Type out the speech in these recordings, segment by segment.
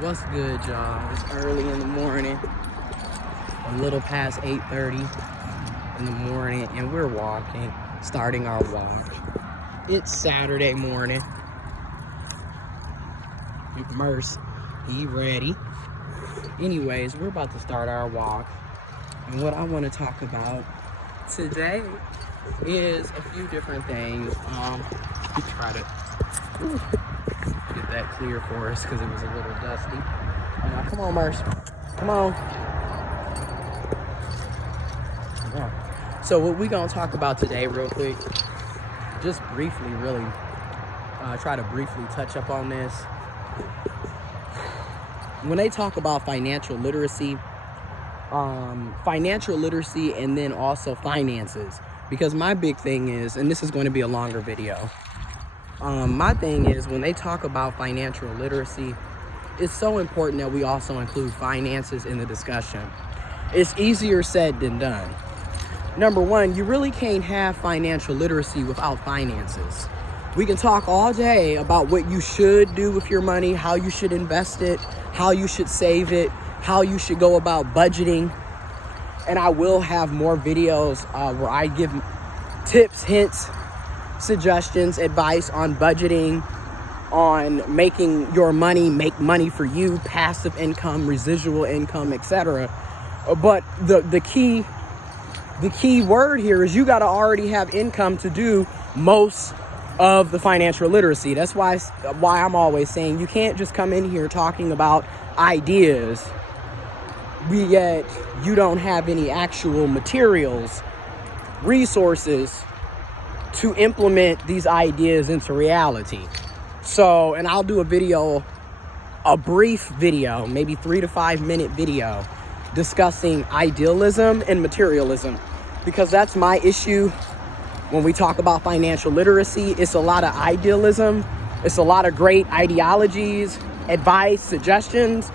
What's good, y'all? It's early in the morning, a little past 8:30 in the morning, and we're walking, starting our walk. It's Saturday morning. Merce, he ready. Anyways, we're about to start our walk, and what I want to talk about today is a few different things. Let me try to get that clear for us because it was a little dusty. Come on, Merce. Come on. Yeah. So what we're going to talk about today real quick, just briefly, really, try to briefly touch up on this. When they talk about financial literacy and then also finances, because my big thing is, and this is going to be a longer video, my thing is when they talk about financial literacy, it's so important that we also include finances in the discussion. It's easier said than done. Number one, you really can't have financial literacy without finances. We can talk all day about what you should do with your money, how you should invest it, how you should save it, how you should go about budgeting. And I will have more videos where I give tips, hints, suggestions, advice on budgeting, on making your money make money for you, passive income, residual income, etc. But the key word here is you got to already have income to do most of the financial literacy. That's why I'm always saying you can't just come in here talking about ideas, yet you don't have any actual materials, resources to implement these ideas into reality. So, and I'll do a brief video, maybe 3 to 5 minute video discussing idealism and materialism, because that's my issue. When we talk about financial literacy, it's a lot of idealism. It's a lot of great ideologies, advice, suggestions.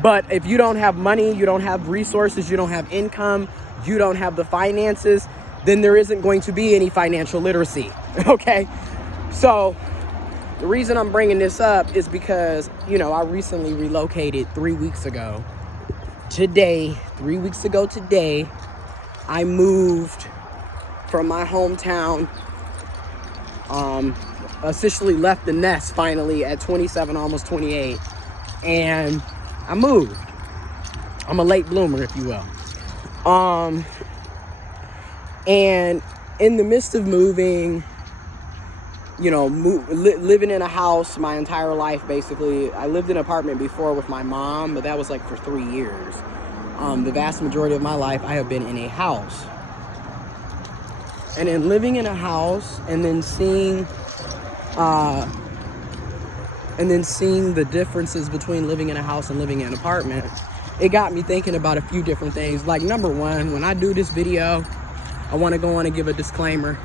But if you don't have money, you don't have resources, you don't have income, you don't have the finances, then there isn't going to be any financial literacy. Okay? So the reason I'm bringing this up is because, I recently relocated 3 weeks ago. 3 weeks ago today, I moved from my hometown, officially left the nest finally at 27, almost 28, and I moved. I'm a late bloomer, if you will. And in the midst of moving, living in a house my entire life, basically. I lived in an apartment before with my mom, but that was like for 3 years. The vast majority of my life, I have been in a house. And in living in a house and then seeing the differences between living in a house and living in an apartment, it got me thinking about a few different things. Like, number one, when I do this video, I want to go on and give a disclaimer.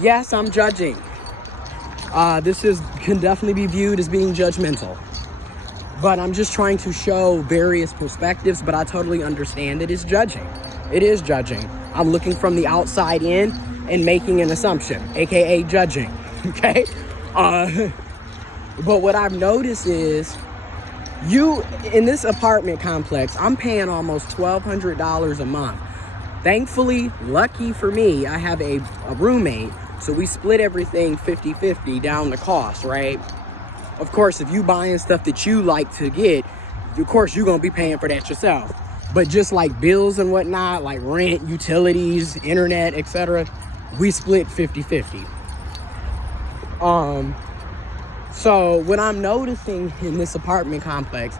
Yes, I'm judging. This can definitely be viewed as being judgmental. But I'm just trying to show various perspectives, but I totally understand it is judging. It is judging. I'm looking from the outside in and making an assumption, aka judging. Okay? But what I've noticed is in this apartment complex, I'm paying almost $1,200 a month. Thankfully, lucky for me, I have a roommate, so we split everything 50-50 down the cost, right? Of course, if you buying stuff that you like to get, of course, you're going to be paying for that yourself. But just like bills and whatnot, like rent, utilities, internet, etc., we split 50-50. So what I'm noticing in this apartment complex,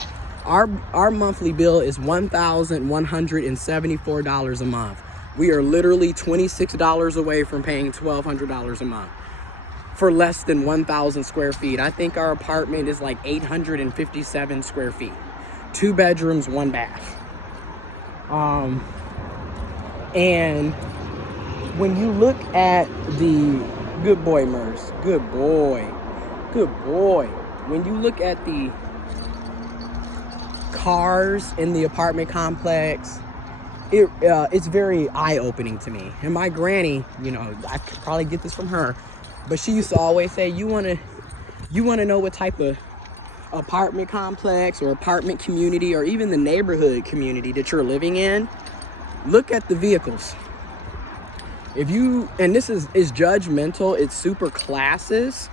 our monthly bill is $1,174 a month. We are literally $26 away from paying $1,200 a month for less than 1,000 square feet. I think our apartment is like 857 square feet. 2 bedrooms, 1 bath. And when you look at the good boy, Merce, good boy. When you look at the cars in the apartment complex, it's very eye-opening to me. And my granny, I could probably get this from her, but she used to always say, you want to know what type of apartment complex or apartment community or even the neighborhood community that you're living in, look at the vehicles. If you, and this is judgmental, it's super classist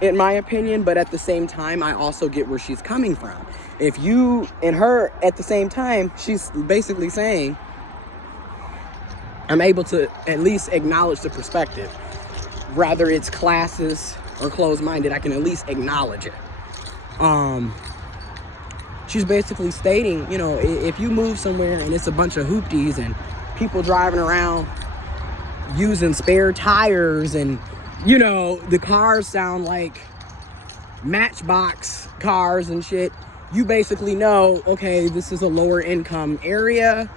in my opinion, but at the same time, I also get where she's coming from. If you, and her at the same time, she's basically saying, I'm able to at least acknowledge the perspective. Whether it's classist or closed-minded, I can at least acknowledge it. She's basically stating, you know, if you move somewhere and it's a bunch of hoopties and people driving around using spare tires and, you know, the cars sound like Matchbox cars and shit, you basically know, okay, this is a lower income area.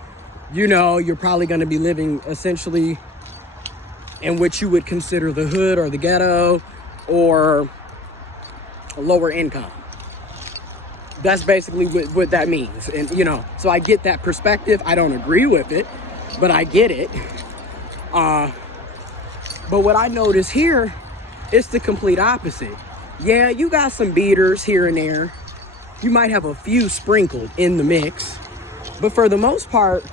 You know, you're probably going to be living essentially in what you would consider the hood or the ghetto or a lower income. That's basically what that means. And, you know, so I get that perspective. I don't agree with it, but I get it. But what I notice here is the complete opposite. Yeah, you got some beaters here and there. You might have a few sprinkled in the mix. But for the most part,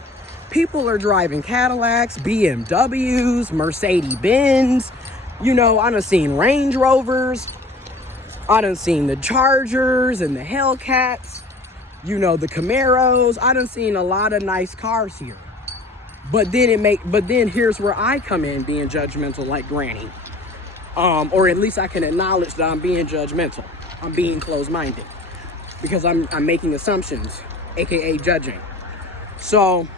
people are driving Cadillacs, BMWs, Mercedes-Benz. You know, I done seen Range Rovers. I done seen the Chargers and the Hellcats. You know, the Camaros. I done seen a lot of nice cars here. But then here's where I come in being judgmental like Granny. Or at least I can acknowledge that I'm being judgmental. I'm being closed-minded. Because I'm making assumptions, aka judging. So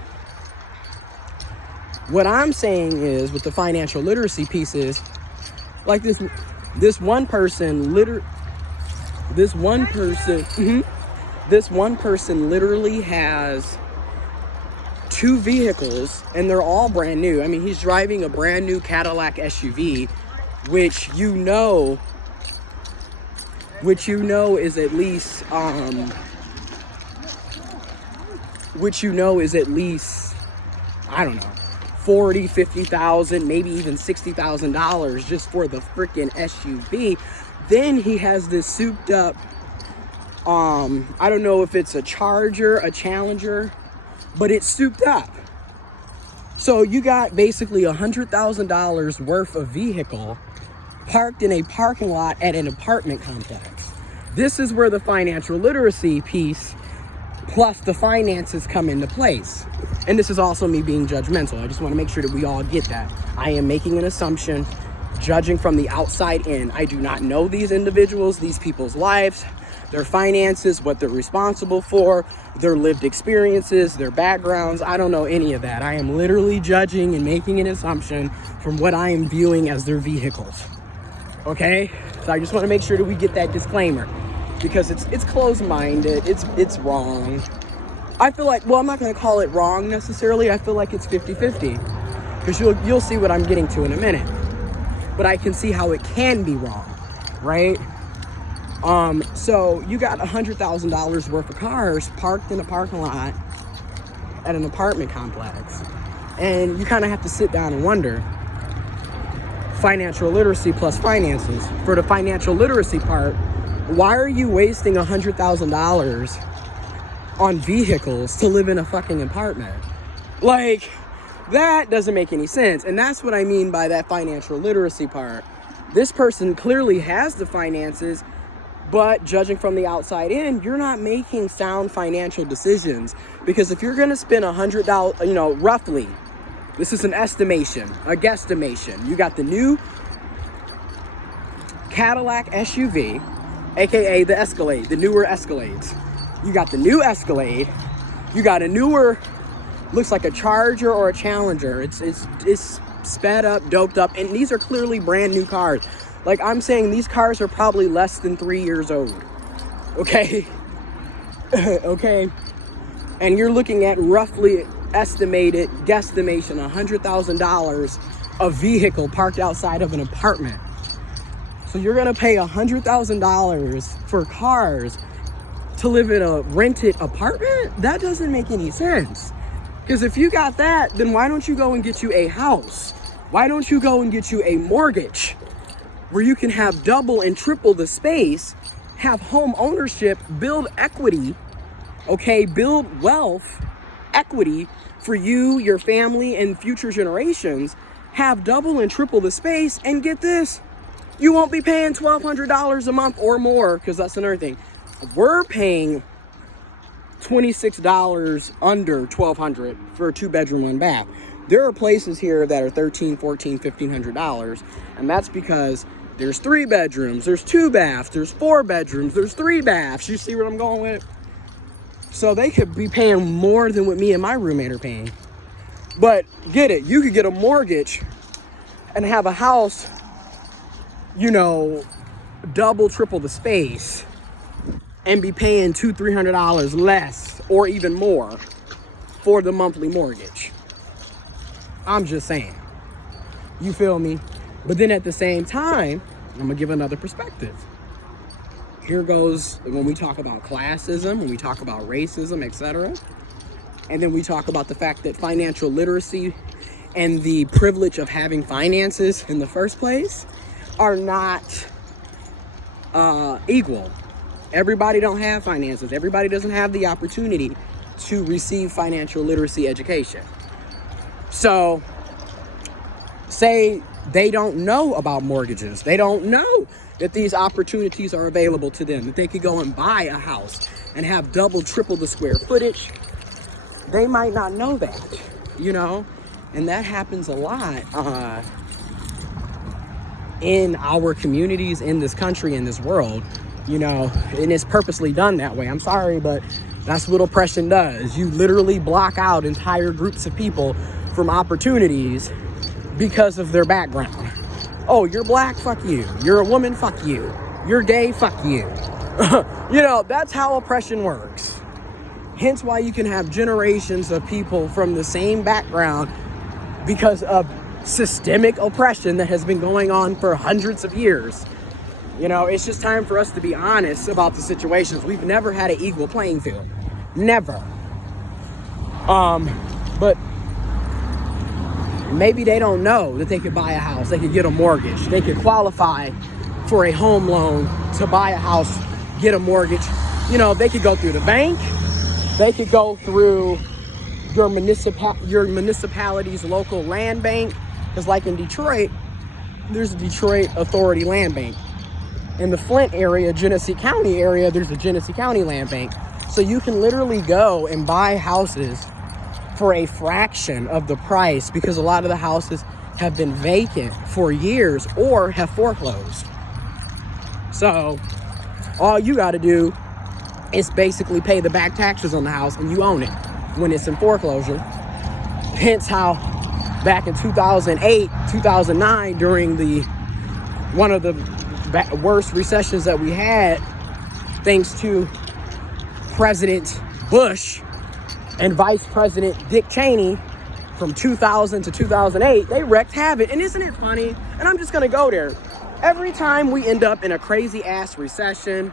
what I'm saying is with the financial literacy piece is like this one person literally has 2 vehicles and they're all brand new. I mean, he's driving a brand new Cadillac SUV, which you know is at least I don't know, 40, 50,000, maybe even $60,000 just for the freaking SUV. Then he has this souped up I don't know if it's a Charger, a Challenger, but it's souped up. So you got basically $100,000 worth of vehicle parked in a parking lot at an apartment complex. This is where the financial literacy piece plus the finances come into place. And this is also me being judgmental. I just want to make sure that we all get that. I am making an assumption, judging from the outside in. I do not know these individuals, these people's lives, their finances, what they're responsible for, their lived experiences, their backgrounds. I don't know any of that. I am literally judging and making an assumption from what I am viewing as their vehicles. Okay? So I just want to make sure that we get that disclaimer because it's closed-minded. It's wrong. I feel like, well, I'm not going to call it wrong necessarily. I feel like it's 50-50 because you'll see what I'm getting to in a minute. But I can see how it can be wrong, right? So you got $100,000 worth of cars parked in a parking lot at an apartment complex. And you kind of have to sit down and wonder, financial literacy plus finances. For the financial literacy part, why are you wasting $100,000 on vehicles to live in a fucking apartment? Like, that doesn't make any sense. And that's what I mean by that financial literacy part. This person clearly has the finances, but judging from the outside in, you're not making sound financial decisions. Because if you're going to spend $100, you know, roughly, this is an estimation, a guesstimation. You got the new Cadillac SUV, aka the Escalade, the newer Escalades. You got the new Escalade. You got a newer, looks like a Charger or a Challenger. It's sped up, doped up, and these are clearly brand new cars. Like I'm saying, these cars are probably less than 3 years old. Okay? Okay? And you're looking at roughly estimated, guesstimation, $100,000 a vehicle parked outside of an apartment. So you're gonna pay $100,000 for cars to live in a rented apartment? That doesn't make any sense. Because if you got that, then why don't you go and get you a house? Why don't you go and get you a mortgage where you can have double and triple the space, have home ownership, build equity, okay, build wealth, equity for you, your family, and future generations, have double and triple the space, and get this, you won't be paying $1,200 a month or more, because that's another thing. We're paying $26 under $1,200 for a 2-bedroom, 1 bath. There are places here that are $1,300, $1,400, $1,500, and that's because there's 3 bedrooms, there's 2 baths, there's 4 bedrooms, there's 3 baths. You see where I'm going with it? So they could be paying more than what me and my roommate are paying. But get it, you could get a mortgage and have a house, you know, double, triple the space, and be paying $200, $300 less or even more for the monthly mortgage. I'm just saying. You feel me? But then at the same time, I'm gonna give another perspective. Here goes when we talk about classism, when we talk about racism, etc. And then we talk about the fact that financial literacy and the privilege of having finances in the first place are not equal. Everybody don't have finances. Everybody doesn't have the opportunity to receive financial literacy education. So, say they don't know about mortgages. They don't know that these opportunities are available to them, that they could go and buy a house and have double, triple the square footage. They might not know that, you know, and that happens a lot in our communities, in this country, in this world, you know, and it's purposely done that way. I'm sorry, but that's what oppression does. You literally block out entire groups of people from opportunities because of their background. Oh, you're black, fuck you. You're a woman, fuck you. You're gay, fuck you. You know, that's how oppression works. Hence why you can have generations of people from the same background because of systemic oppression that has been going on for hundreds of years. You know, it's just time for us to be honest about the situations. We've never had an equal playing field. Never. But maybe they don't know that they could buy a house, they could get a mortgage, they could qualify for a home loan to buy a house, get a mortgage. You know, they could go through the bank, they could go through your municipality's local land bank, because like in Detroit, there's a Detroit Authority Land Bank. In the Flint area, Genesee County area, there's a Genesee County Land Bank. So you can literally go and buy houses for a fraction of the price, because a lot of the houses have been vacant for years or have foreclosed. So all you got to do is basically pay the back taxes on the house and you own it when it's in foreclosure. Hence how back in 2008, 2009, during one of the worst recessions that we had, thanks to President Bush and Vice President Dick Cheney, from 2000 to 2008, they wreaked havoc. And isn't it funny? And I'm just gonna go there. Every time we end up in a crazy ass recession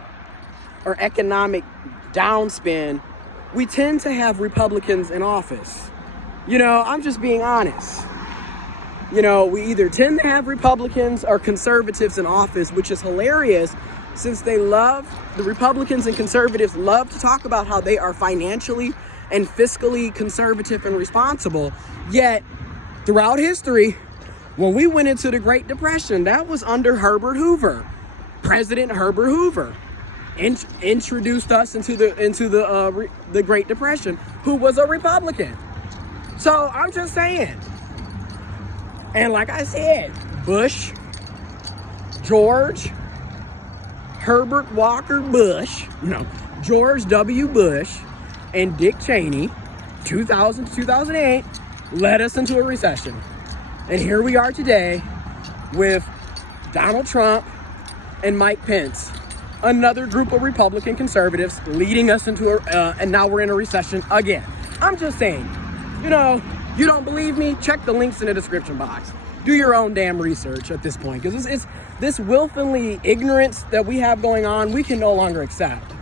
or economic downspin, we tend to have Republicans in office. You know, I'm just being honest. You know, we either tend to have Republicans or conservatives in office, which is hilarious, since the Republicans and conservatives love to talk about how they are financially and fiscally conservative and responsible. Yet, throughout history, when we went into the Great Depression, that was under Herbert Hoover. President Herbert Hoover introduced us into the Great Depression, who was a Republican. So I'm just saying. And like I said, Bush, George W. Bush, and Dick Cheney, 2000 to 2008, led us into a recession. And here we are today with Donald Trump and Mike Pence, another group of Republican conservatives leading us into and now we're in a recession again. I'm just saying, you know, you don't believe me? Check the links in the description box. Do your own damn research at this point, because it's this willfully ignorance that we have going on, we can no longer accept.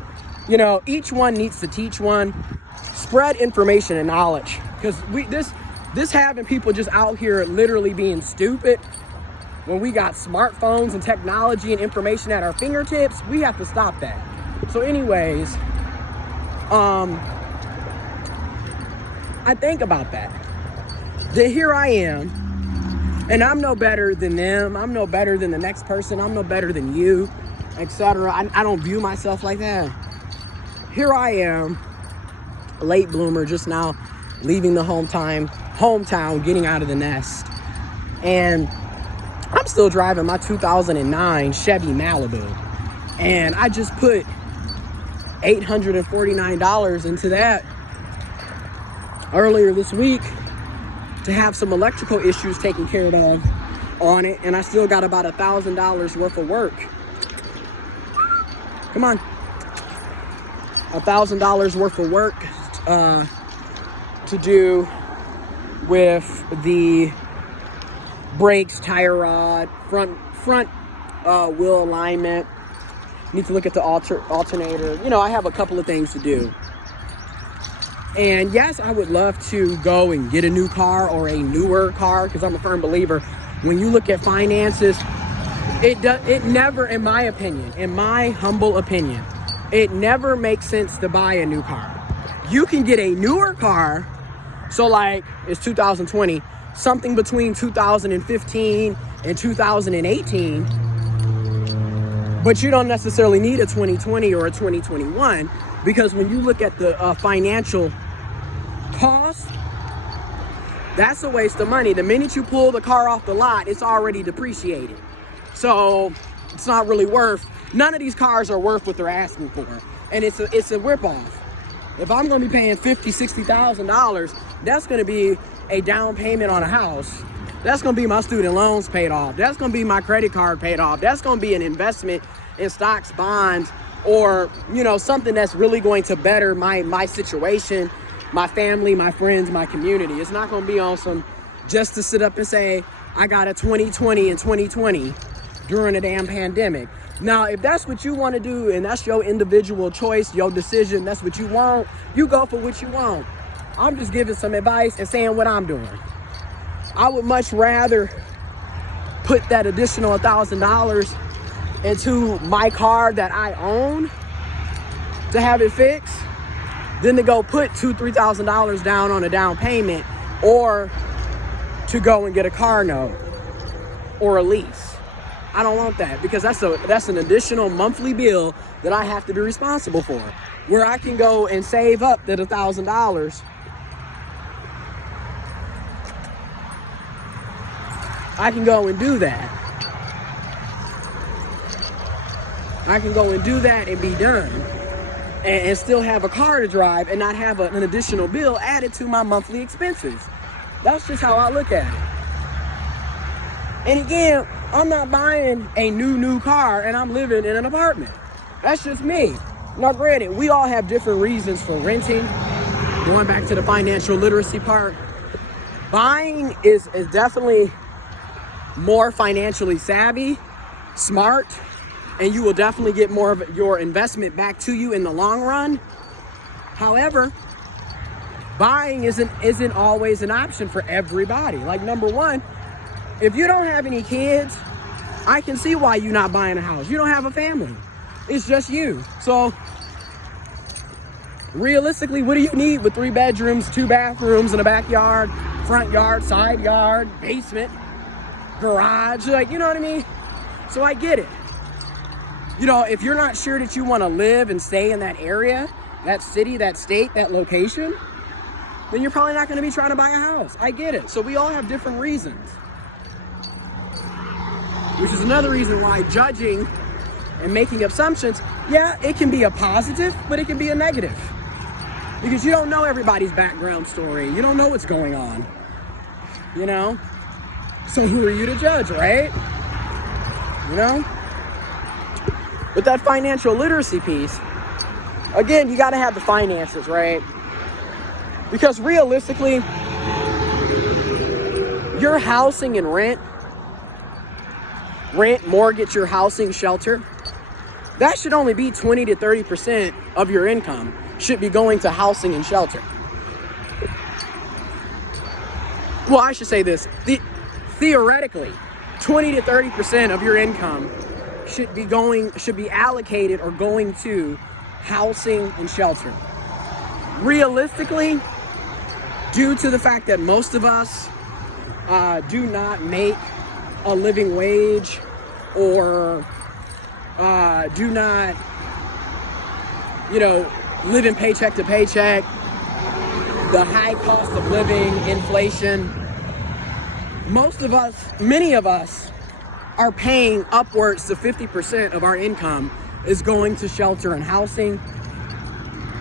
You know, each one needs to teach one. Spread information and knowledge, because this having people just out here literally being stupid, when we got smartphones and technology and information at our fingertips, we have to stop that. So anyways, I think about that. Then here I am, and I'm no better than them. I'm no better than the next person. I'm no better than you, etc. I don't view myself like that. Here I am, a late bloomer, just now leaving the hometown, getting out of the nest. And I'm still driving my 2009 Chevy Malibu. And I just put $849 into that earlier this week to have some electrical issues taken care of on it. And I still got about $1,000 worth of work. Come on. $1,000 worth of work to do with the brakes, tire rod, front wheel alignment. Need to look at the alternator. You know, I have a couple of things to do. And yes, I would love to go and get a new car or a newer car, because I'm a firm believer when you look at finances, it never, in my opinion, in my humble opinion, it never makes sense to buy a new car. You can get a newer car, so like it's 2020, something between 2015 and 2018, but you don't necessarily need a 2020 or a 2021, because when you look at the financial cost, that's a waste of money. The minute you pull the car off the lot, it's already depreciated. So it's not really worth, none of these cars are worth what they're asking for. And it's a ripoff. If I'm gonna be paying $50,000, $60,000, that's gonna be a down payment on a house. That's gonna be my student loans paid off. That's gonna be my credit card paid off. That's gonna be an investment in stocks, bonds, or, you know, something that's really going to better my situation, my family, my friends, my community. It's not gonna be on some, just to sit up and say, I got a 2020 and 2020 during a damn pandemic. Now, if that's what you want to do and that's your individual choice, your decision, that's what you want, you go for what you want. I'm just giving some advice and saying what I'm doing. I would much rather put that additional $1,000 into my car that I own to have it fixed than to go put $2,000, $3,000 down on a down payment, or to go and get a car note or a lease. I don't want that, because that's an additional monthly bill that I have to be responsible for. Where I can go and save up that $1,000, I can go and do that. I can go and do that and be done, and still have a car to drive and not have an additional bill added to my monthly expenses. That's just how I look at it. And again, I'm not buying a new car and I'm living in an apartment. That's just me. Now granted, we all have different reasons for renting. Going back to the financial literacy part, buying is definitely more financially savvy, smart, and you will definitely get more of your investment back to you in the long run. However, buying isn't always an option for everybody. Like, number one, if you don't have any kids, I can see why you're not buying a house. You don't have a family. It's just you. So realistically, what do you need with 3 bedrooms, 2 bathrooms, and a backyard, front yard, side yard, basement, garage? Like, you know what I mean? So I get it. You know, if you're not sure that you want to live and stay in that area, that city, that state, that location, then you're probably not going to be trying to buy a house. I get it. So we all have different reasons. Which is another reason why judging and making assumptions, yeah, it can be a positive, but it can be a negative. Because you don't know everybody's background story. You don't know what's going on. You know? So who are you to judge, right? You know? But that financial literacy piece, again, you got to have the finances, right? Because realistically, your housing and rent, mortgage, your housing, shelter, that should only be 20 to 30% of your income should be going to housing and shelter. Well, I should say this. Theoretically, 20 to 30% of your income should be allocated or going to housing and shelter. Realistically, due to the fact that most of us do not make a living wage or do not, live in paycheck to paycheck, the high cost of living, inflation, many of us are paying upwards to 50% of our income is going to shelter and housing,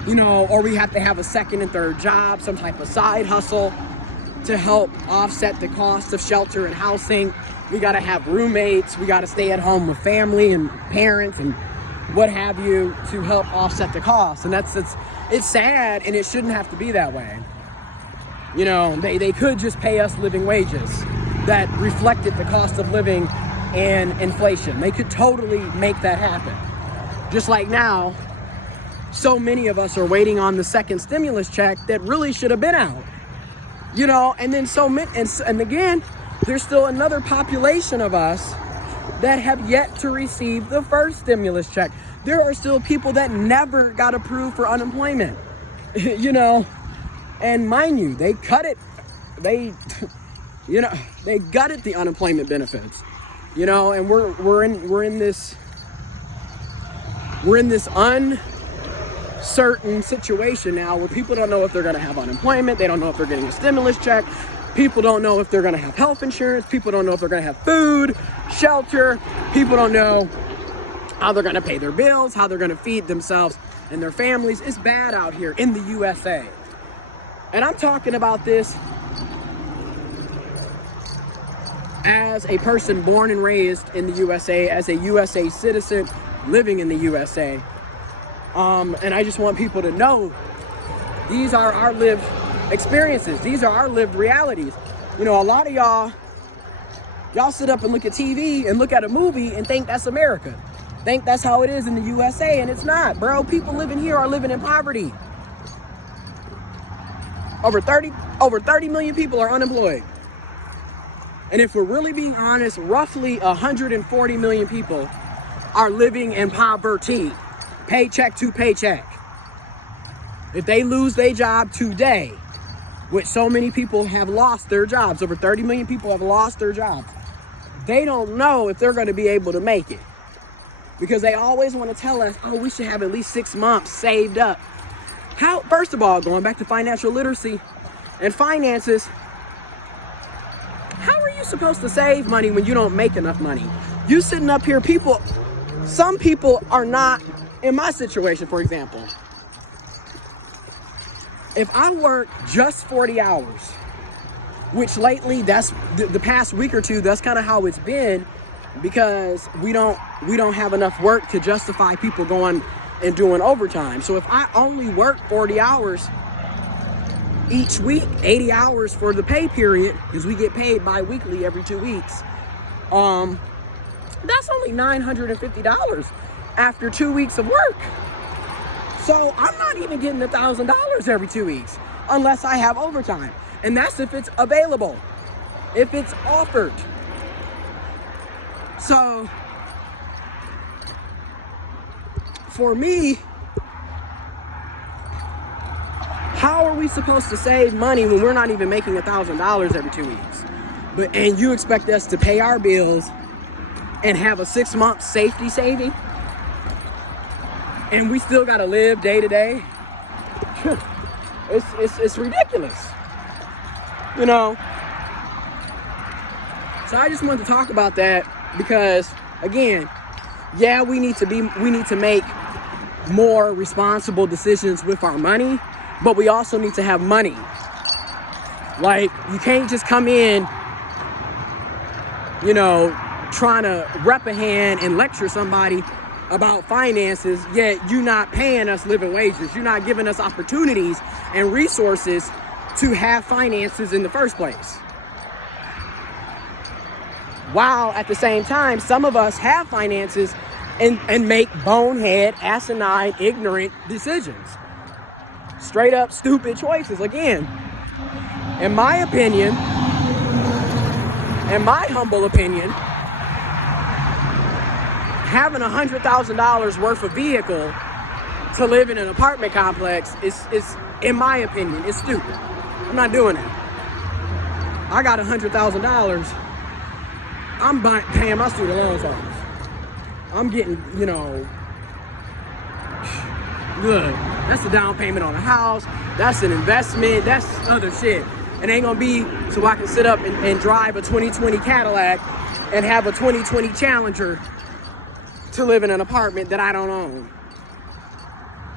or we have to have a second and third job, some type of side hustle to help offset the cost of shelter and housing. We got to have roommates. We got to stay at home with family and parents and what have you to help offset the cost. And it's sad, and it shouldn't have to be that way. They could just pay us living wages that reflected the cost of living and inflation. They could totally make that happen. Just like now, so many of us are waiting on the second stimulus check that really should have been out. And then and again, there's still another population of us that have yet to receive the first stimulus check. There are still people that never got approved for unemployment. And mind you, they cut it. They gutted the unemployment benefits. And we're in this uncertain situation now where people don't know if they're going to have unemployment. They don't know if they're getting a stimulus check. People don't know if they're going to have health insurance. People don't know if they're going to have food, shelter. People don't know how they're going to pay their bills, how they're going to feed themselves and their families. It's bad out here in the USA. And I'm talking about this as a person born and raised in the USA, as a USA citizen living in the USA. And I just want people to know these are our lived experiences. These are our lived realities. A lot of y'all sit up and look at TV and look at a movie and think that's America. Think that's how it is in the USA, and it's not, bro. People living here are living in poverty. Over 30 million people are unemployed. And if we're really being honest, roughly 140 million people are living in poverty, paycheck to paycheck. If they lose their job today, which so many people have lost their jobs, over 30 million people have lost their jobs, they don't know if they're going to be able to make it. Because they always want to tell us, we should have at least 6 months saved up. First of all, going back to financial literacy and finances, how are you supposed to save money when you don't make enough money? You sitting up here, some people are not, in my situation, for example, if I work just 40 hours, which lately, that's the past week or two, that's kind of how it's been, because we don't have enough work to justify people going and doing overtime. So if I only work 40 hours each week, 80 hours for the pay period, because we get paid bi-weekly every 2 weeks, that's only $950 after 2 weeks of work. So I'm not even getting $1,000 every 2 weeks unless I have overtime. And that's if it's available, if it's offered. So for me, how are we supposed to save money when we're not even making $1,000 every 2 weeks? And you expect us to pay our bills and have a 6-month safety saving? And we still gotta live day to day? It's ridiculous. So I just wanted to talk about that because, again, yeah, we need to make more responsible decisions with our money, but we also need to have money. Like, you can't just come in, trying to rep a hand and lecture somebody about finances, yet you're not paying us living wages. You're not giving us opportunities and resources to have finances in the first place. While at the same time, some of us have finances and make bonehead, asinine, ignorant decisions. Straight up stupid choices. Again, in my opinion, in my humble opinion, having $100,000 worth of vehicle to live in an apartment complex is, in my opinion, is stupid. I'm not doing that. I got $100,000. I'm paying my student loans off. I'm getting, look, that's a down payment on a house. That's an investment. That's other shit. It ain't gonna be so I can sit up and drive a 2020 Cadillac and have a 2020 Challenger to live in an apartment that I don't own.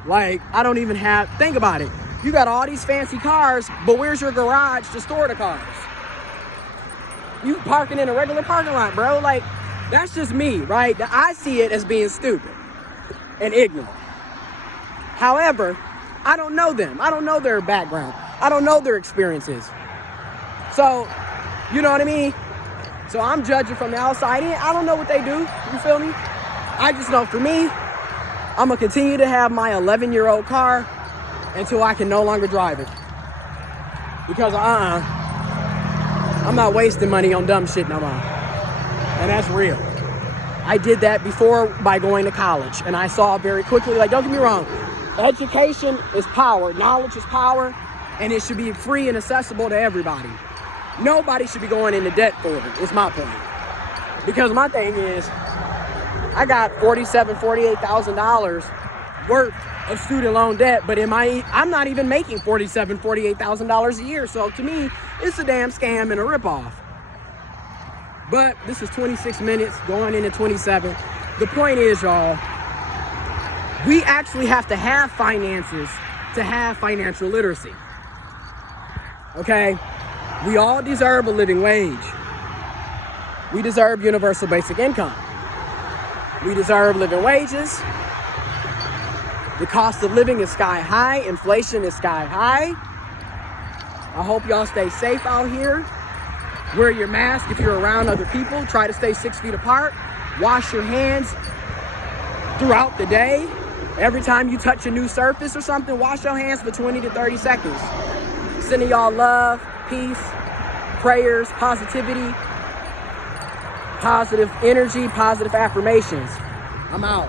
Like, I don't even have, think about it. You got all these fancy cars, but where's your garage to store the cars? You parking in a regular parking lot, bro. Like, that's just me, right? I see it as being stupid and ignorant. However, I don't know them. I don't know their background. I don't know their experiences. So, you know what I mean? So I'm judging from the outside in. I don't know what they do. You feel me? I just know for me, I'm going to continue to have my 11-year-old car until I can no longer drive it. Because, I'm not wasting money on dumb shit no more. And that's real. I did that before by going to college. And I saw very quickly, like, don't get me wrong, education is power, knowledge is power, and it should be free and accessible to everybody. Nobody should be going into debt for it, is my point. Because my thing is, I got $48,000 worth of student loan debt, but I'm not even making $48,000 a year. So to me, it's a damn scam and a ripoff. But this is 26 minutes going into 27. The point is, y'all, we actually have to have finances to have financial literacy. Okay? We all deserve a living wage. We deserve universal basic income. We deserve living wages. The cost of living is sky high. Inflation is sky high. I hope y'all stay safe out here. Wear your mask if you're around other people. Try to stay 6 feet apart. Wash your hands throughout the day. Every time you touch a new surface or something, wash your hands for 20 to 30 seconds. Sending y'all love, peace, prayers, positivity, positive energy, positive affirmations. I'm out.